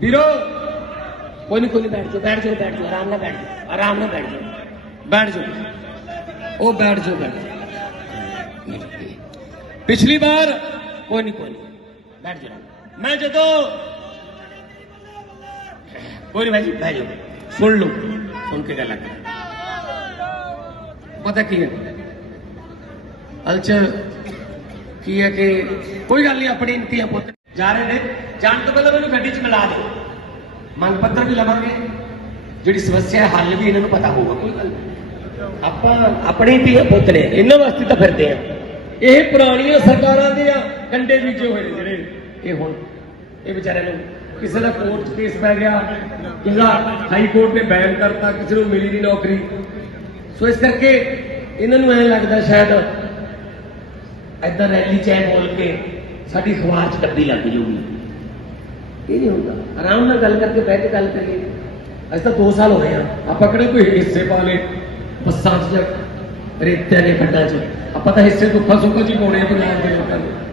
ਵੀਰੋ ਕੋਈ ਨਹੀਂ ਕੋਈ ਨਹੀਂ ਬੈਠ ਜਾਓ ਬੈਠ ਜਾਓ ਬੈਠ ਜਾਓ ਆਰਾਮ ਨਾਲ ਬੈਠ ਜਾਓ ਆਰਾਮ ਨਾਲ ਬੈਠ ਜਾਓ। ਬੈਠ ਜਾਓ। ਉਹ ਬੈਠ ਜਾਓ ਬੈਠ ਜਾਓ। ਪਿਛਲੀ ਵਾਰ ਕੋਈ ਨਹੀਂ ਕੋਈ ਨਹੀਂ ਬੈਠ ਜਾਓ। ਮੈਂ ਜਦੋਂ ਕੋਈ ਨਹੀਂ ਭਾਈ ਬੈਠ ਜਾਓ। ਸੁਣ ਲਓ ਸੁਣ ਕੇ ਗੱਲ ਕਰ। ਪਤਾ ਕੀ ਹੈ? ਅਲਚ ਕੀ ਹੈ ਕਿ ਕੋਈ ਗੱਲ ਨਹੀਂ ਆਪਣੀ ਇੰਤੀਆ ਪੁੱਤ ਜਾ ਰਹੇ ਨੇ। ਜਾਣ ਤੋਂ ਪਹਿਲਾਂ ਮੈਨੂੰ ਗੱਡੀ 'ਚ ਮਿਲਾ ਦਿਓ। ਮੰਗ ਪੱਤਰ ਵੀ ਲਵਾਂਗੇ। ਜਿਹੜੀ ਸਮੱਸਿਆ ਹੱਲ ਵੀ ਇਹਨਾਂ ਨੂੰ ਪਤਾ ਹੋਊਗਾ, ਕੋਈ ਗੱਲ ਆਪਾਂ ਆਪਣੀ ਧੀਆ ਪੁੱਤ ਨੇ, ਇਹਨਾਂ ਵਾਸਤੇ ਤਾਂ ਫਿਰਦੇ ਆ। ਇਹ ਪੁਰਾਣੀਆਂ ਸਰਕਾਰਾਂ ਦੇ ਆ ਕੰਡੇ ਬੀਜੇ ਹੋਏ ਨੇ ਜਿਹੜੇ। ਇਹ ਹੁਣ, ਇਹ ਵਿਚਾਰਿਆਂ ਨੂੰ ਕਿਸੇ ਦਾ ਕੋਰਟ 'ਚ ਕੇਸ ਪੈ ਗਿਆ, ਕਿਸੇ ਦਾ ਹਾਈ ਕੋਰਟ ਨੇ ਬੈਨ ਕਰਤਾ, ਕਿਸੇ ਨੂੰ ਮਿਲੀ ਨਹੀਂ ਨੌਕਰੀ। ਸੋ ਇਸ ਕਰਕੇ ਇਹਨਾਂ ਨੂੰ ਐਂ ਲੱਗਦਾ ਸ਼ਾਇਦ ਏਦਾਂ ਰੈਲੀ ਚ ਐਂ ਬੋਲ ਕੇ ਸਾਡੀ ਅਖਬਾਰ ਚ ਡੱਬੀ ਲੱਗ ਜੂਗੀ ਇਹ ਨਹੀਂ ਹੁੰਦਾ। ਆਰਾਮ ਨਾਲ ਗੱਲ ਕਰਕੇ ਬਹਿ ਕੇ ਗੱਲ ਕਰੀਏ। ਅੱਜ ਤਾਂ 2 ਸਾਲ ਹੋਏ ਆ। ਆਪਾਂ ਕਿਹੜੇ ਕੋਈ ਹਿੱਸੇ ਪਾ ਲਏ? ਬੱਸਾਂ 'ਚ ਜਾਂ ਰੇਤੇ ਦੇ ਖੱਡਾਂ 'ਚ। ਆਪਾਂ ਤਾਂ ਹਿੱਸੇ ਦੁੱਖਾਂ ਸੁੱਖਾਂ 'ਚ ਹੀ ਪਾਉਣੇ ਆ ਪੰਜਾਬ ਦੇ ਲੋਕਾਂ ਨੂੰ